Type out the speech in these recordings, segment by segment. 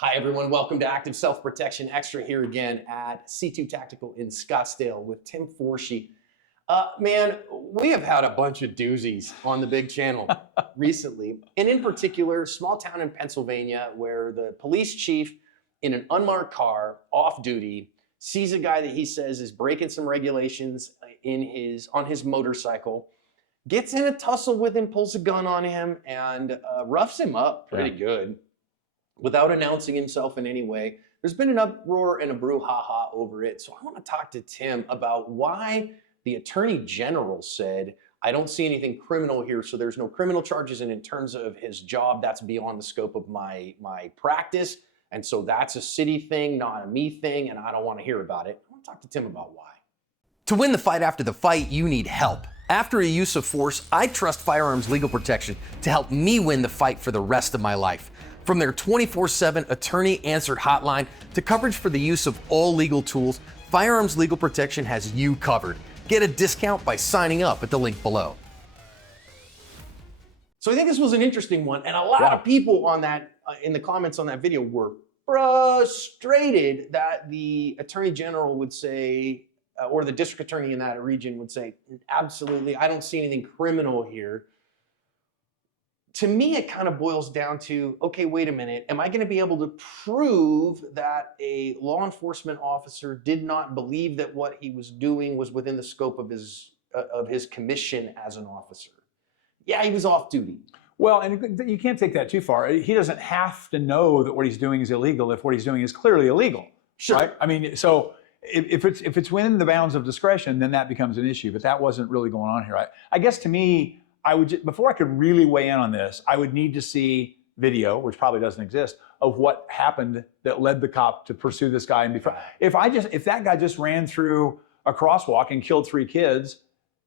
Hi everyone, welcome to Active Self-Protection Extra here again at C2 Tactical in Scottsdale with Tim Forshee. Man, we have had a bunch of doozies on the big channel recently, and in particular, small town in Pennsylvania where the police chief in an unmarked car, off duty, sees a guy that he says is breaking some regulations on his motorcycle, gets in a tussle with him, pulls a gun on him, and roughs him up pretty good without announcing himself in any way. There's been an uproar and a brouhaha over it. So I want to talk to Tim about why the Attorney General said, I don't see anything criminal here, so there's no criminal charges, and in terms of his job, that's beyond the scope of my practice, and so that's a city thing, not a me thing, and I don't want to hear about it. I want to talk to Tim about why. To win the fight after the fight, you need help. After a use of force, I trust Firearms Legal Protection to help me win the fight for the rest of my life. From their 24/7 attorney-answered hotline to coverage for the use of all legal tools, Firearms Legal Protection has you covered. Get a discount by signing up at the link below. So I think this was an interesting one, and a lot of people on that, in the comments on that video, were frustrated that the Attorney General would say, or the district attorney in that region would say, absolutely, I don't see anything criminal here. To me, it kind of boils down to, okay, wait a minute. Am I going to be able to prove that a law enforcement officer did not believe that what he was doing was within the scope of his commission as an officer? Yeah, he was off duty. Well, and you can't take that too far. He doesn't have to know that what he's doing is illegal if what he's doing is clearly illegal. Sure. Right? I mean, so if it's within the bounds of discretion, then that becomes an issue. But that wasn't really going on here. I guess to me, before I could really weigh in on this, I would need to see video, which probably doesn't exist, of what happened that led the cop to pursue this guy. And if that guy just ran through a crosswalk and killed 3 kids,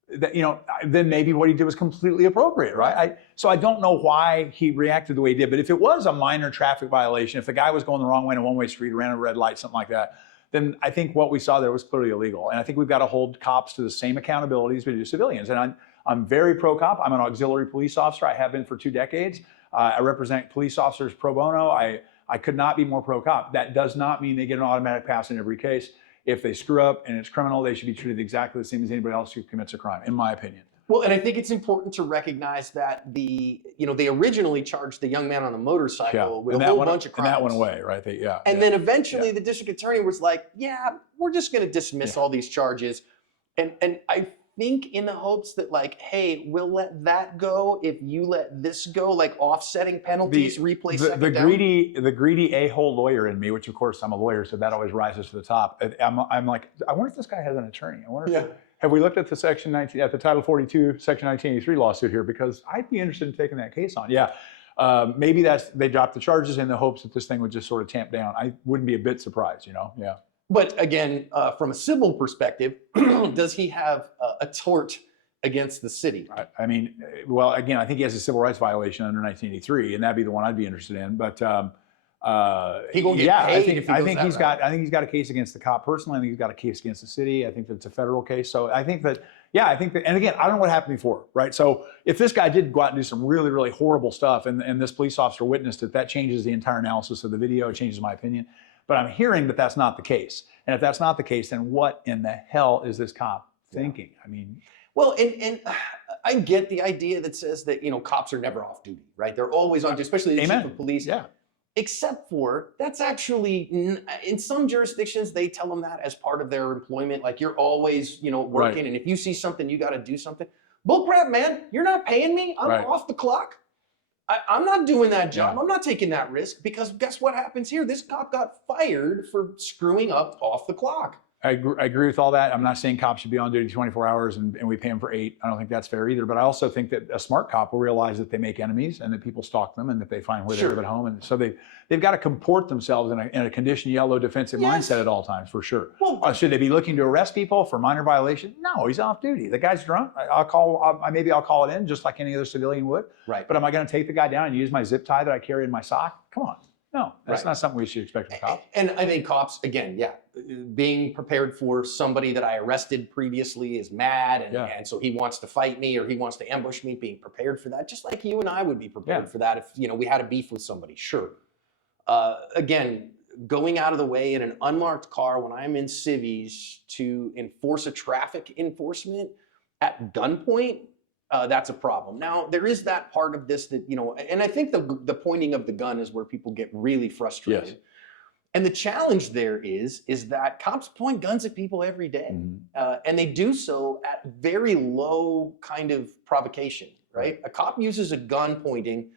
then maybe what he did was completely appropriate, right? So I don't know why he reacted the way he did. But if it was a minor traffic violation, if the guy was going the wrong way in a one-way street, ran a red light, something like that, then I think what we saw there was clearly illegal. And I think we've got to hold cops to the same accountability as we do civilians. And I'm very pro-cop. I'm an auxiliary police officer. I have been for 2 decades. I represent police officers pro bono. I could not be more pro-cop. That does not mean they get an automatic pass in every case. If they screw up and it's criminal, they should be treated exactly the same as anybody else who commits a crime, in my opinion. Well, and I think it's important to recognize that they originally charged the young man on the motorcycle with a whole bunch of crimes. And that went away, right? Then eventually the district attorney was like, yeah, we're just going to dismiss all these charges. And I think in the hopes that, like, hey, we'll let that go if you let this go, like offsetting penalties, replay second down. The greedy a-hole lawyer in me, which of course I'm a lawyer, so that always rises to the top. I'm like, I wonder if this guy has an attorney. I wonder if have we looked at the the Title 42, Section 1983 lawsuit here? Because I'd be interested in taking that case on. Maybe they dropped the charges in the hopes that this thing would just sort of tamp down. I wouldn't be a bit surprised, Yeah. But again, from a civil perspective, does he have a tort against the city? I mean, well, again, I think he has a civil rights violation under 1983, and that'd be the one I'd be interested in. But he gonna get paid I think he's got a case against the cop personally. I think he's got a case against the city. I think that it's a federal case. So I think that, and again, I don't know what happened before, right? So if this guy did go out and do some really, really horrible stuff, and this police officer witnessed it, that changes the entire analysis of the video. It changes my opinion. But I'm hearing that that's not the case. And if that's not the case, then what in the hell is this cop thinking? I mean, well, and I get the idea that says that, cops are never off duty, right? They're always on duty, especially the chief of police. Yeah. Except for, that's actually, in some jurisdictions, they tell them that as part of their employment. Like, you're always, working, and if you see something, you got to do something. Bullcrap, man, you're not paying me. I'm off the clock. I'm not doing that job. I'm not taking that risk, because guess what happens here? This cop got fired for screwing up off the clock. I agree with all that. I'm not saying cops should be on duty 24 hours and we pay them for 8. I don't think that's fair either. But I also think that a smart cop will realize that they make enemies and that people stalk them and that they find where they live at home. And so they've got to comport themselves in a conditioned yellow defensive mindset at all times, for sure. Well, should they be looking to arrest people for minor violation? No, he's off duty. The guy's drunk. Maybe I'll call it in just like any other civilian would. Right. But am I going to take the guy down and use my zip tie that I carry in my sock? Come on. No, that's not something we should expect from cops. And I think cops, again, being prepared for somebody that I arrested previously is mad, and so he wants to fight me or he wants to ambush me, being prepared for that, just like you and I would be prepared for that if we had a beef with somebody, sure. Again, going out of the way in an unmarked car when I'm in civvies to enforce a traffic enforcement at gunpoint, that's a problem. Now, there is that part of this that, and I think the pointing of the gun is where people get really frustrated. Yes. And the challenge there is that cops point guns at people every day, and they do so at very low kind of provocation, right? A cop uses a gun pointing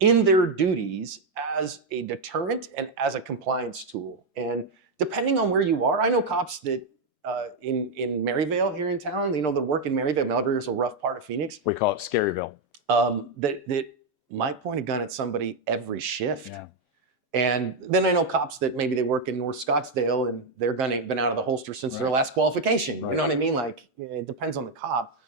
in their duties as a deterrent and as a compliance tool. And depending on where you are, I know cops that in Maryvale here in town, that work in Maryvale. Maryvale is a rough part of Phoenix. We call it Scaryville. That might point a gun at somebody every shift. Yeah. And then I know cops that maybe they work in North Scottsdale and their gun ain't been out of the holster since their last qualification. Right. You know what I mean? Like, it depends on the cop.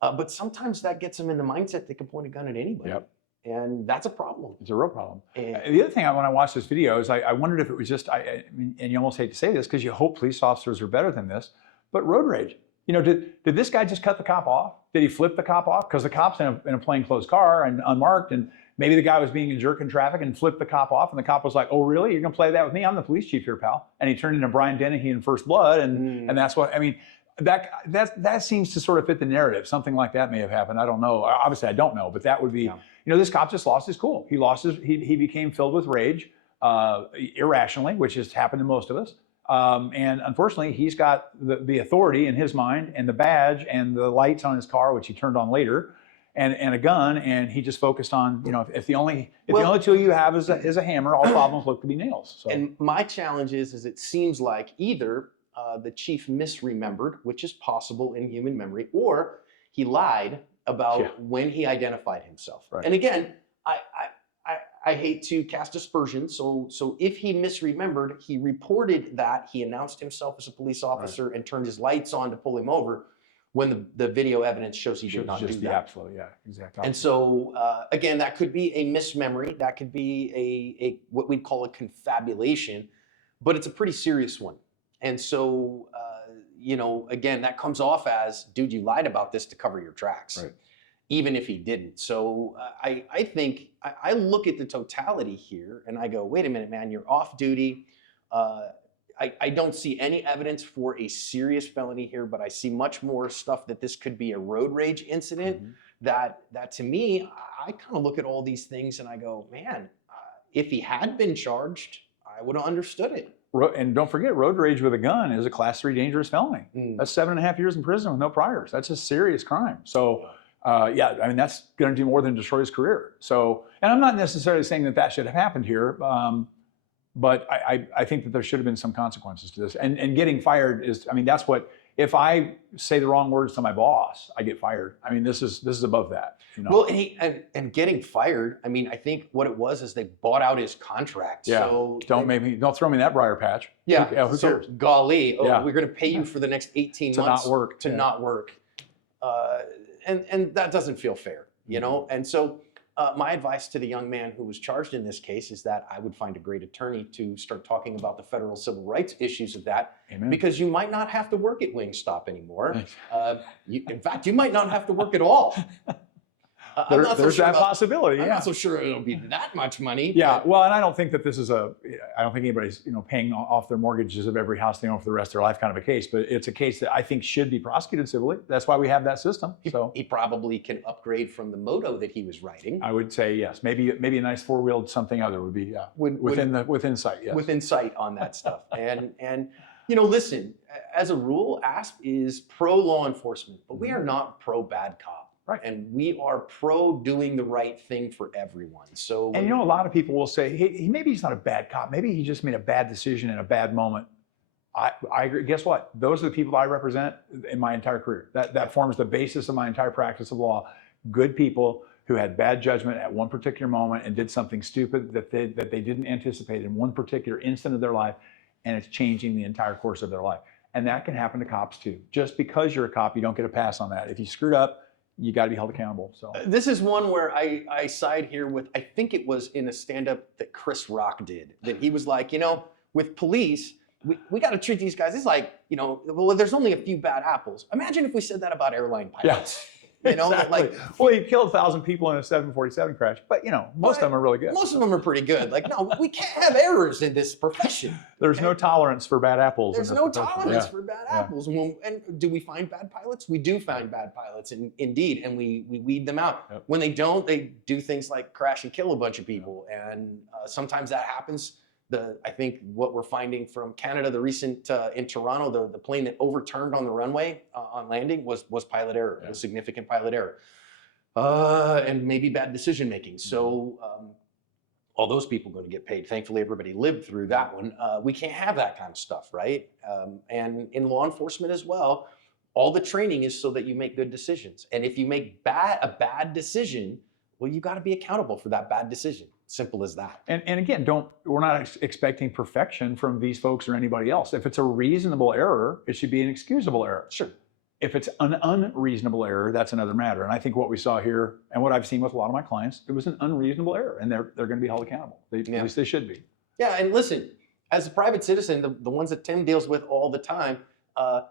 But sometimes that gets them in the mindset they can point a gun at anybody. Yep. And that's a problem. It's a real problem. And The other thing, when I watched this video, is I wondered if it was just, I mean, and you almost hate to say this because you hope police officers are better than this, but road rage. Did this guy just cut the cop off? Did he flip the cop off? Because the cop's in a plainclothes car and unmarked, and maybe the guy was being a jerk in traffic and flipped the cop off, and the cop was like, "Oh, really? You're gonna play that with me? I'm the police chief here, pal." And he turned into Brian Dennehy in First Blood, and that's what I mean. That seems to sort of fit the narrative. Something like that may have happened. I don't know. Obviously, I don't know, but that would be. Yeah. This cop just lost his cool. He became filled with rage, irrationally, which has happened to most of us. And unfortunately, he's got the authority in his mind, and the badge, and the lights on his car, which he turned on later, and a gun, and he just focused on, if the only tool you have is a hammer, all problems look to be nails. So. And my challenge is it seems like either the chief misremembered, which is possible in human memory, or he lied about when he identified himself. Right. And again, I hate to cast aspersions. So if he misremembered, he reported that he announced himself as a police officer and turned his lights on to pull him over, when the video evidence shows he did not do that. Absolutely, yeah, exactly. And so again, that could be a mismemory. That could be a what we'd call a confabulation, but it's a pretty serious one. And so again, that comes off as, dude, you lied about this to cover your tracks. Right. Even if he didn't. So I think I look at the totality here and I go, wait a minute, man, you're off duty. I don't see any evidence for a serious felony here, but I see much more stuff that this could be a road rage incident. That to me, I kind of look at all these things and I go, man, if he had been charged, I would have understood it. And don't forget, road rage with a gun is a Class 3 dangerous felony. That's 7.5 years in prison with no priors. That's a serious crime. So. That's going to do more than destroy his career. So, and I'm not necessarily saying that should have happened here, but I think that there should have been some consequences to this. And getting fired is, that's what, if I say the wrong words to my boss, I get fired. This is above that. Well, and getting fired, I think what it was is they bought out his contract. Yeah. So don't throw me in that briar patch. Yeah. Who cares? Golly, we're going to pay you for the next 18 months to not work. And that doesn't feel fair, And so my advice to the young man who was charged in this case is that I would find a great attorney to start talking about the federal civil rights issues of that. Amen. Because you might not have to work at Wingstop anymore. In fact, you might not have to work at all. There's that possibility. I'm not so sure it'll be that much money. Yeah, well, and I don't think that this is I don't think anybody's paying off their mortgages of every house they own for the rest of their life kind of a case, but it's a case that I think should be prosecuted civilly. That's why we have that system. So he probably can upgrade from the moto that he was riding. I would say yes. Maybe a nice four-wheeled something other would be within sight. Yes. Within sight on that stuff. And listen, as a rule, ASP is pro law enforcement, but we are not pro bad cop. Right. And we are pro doing the right thing for everyone. So, and a lot of people will say, hey, maybe he's not a bad cop. Maybe he just made a bad decision in a bad moment. I agree. Guess what? Those are the people I represent in my entire career. That forms the basis of my entire practice of law. Good people who had bad judgment at one particular moment and did something stupid that they didn't anticipate in one particular instant of their life, and it's changing the entire course of their life. And that can happen to cops too. Just because you're a cop, you don't get a pass on that. If you screwed up, you got to be held accountable. So this is one where I side here with, I think it was in a stand-up that Chris Rock did, that he was like, with police, we got to treat these guys. It's like, well, there's only a few bad apples. Imagine if we said that about airline pilots. You know, Exactly. like well, you killed 1,000 people in a 747 crash, but most of them are really good. most of them are pretty good. Like, no, we can't have errors in this profession. There's no tolerance for bad apples. There's in no this profession. tolerance Yeah. for bad apples. And do we find bad pilots? We do find bad pilots, indeed, and we weed them out. Yep. When they don't, they do things like crash and kill a bunch of people, and sometimes that happens. I think what we're finding from Canada, the recent in Toronto, the plane that overturned on the runway on landing was pilot error. It was significant pilot error, and maybe bad decision making. So all those people going to get paid. Thankfully, everybody lived through that one. We can't have that kind of stuff, right? And in law enforcement as well, all the training is so that you make good decisions. And if you make a bad decision, well, you got to be accountable for that bad decision. Simple as that. And again, we're not expecting perfection from these folks or anybody else. If it's a reasonable error, it should be an excusable error. Sure. If it's an unreasonable error, that's another matter. And I think what we saw here, and what I've seen with a lot of my clients, it was an unreasonable error, and they're going to be held accountable. At least they should be. Yeah, and listen, as a private citizen, the ones that Tim deals with all the time,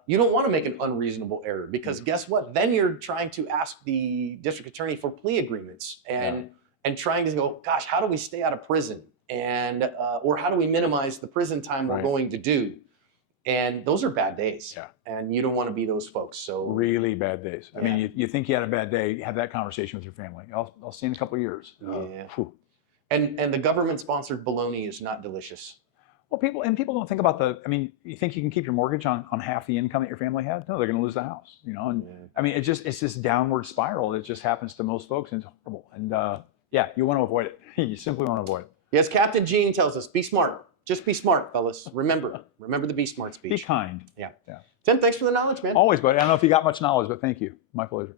you don't want to make an unreasonable error, because guess what? Then you're trying to ask the district attorney for plea agreements and trying to go, gosh, how do we stay out of prison? And or how do we minimize the prison time we're going to do? And those are bad days. Yeah. And you don't want to be those folks. So really bad days. I mean, you think you had a bad day, have that conversation with your family. I'll see you in a couple of years. And the government-sponsored bologna is not delicious. Well, people don't think about you think you can keep your mortgage on half the income that your family had? No, they're going to lose the house, and I mean, it's this downward spiral that just happens to most folks, and it's horrible. And you want to avoid it. You simply want to avoid it. Yes, Captain Gene tells us, be smart. Just be smart, fellas. Remember the be smart speech. Be kind. Yeah. Tim, thanks for the knowledge, man. Always, buddy. I don't know if you got much knowledge, but thank you. My pleasure.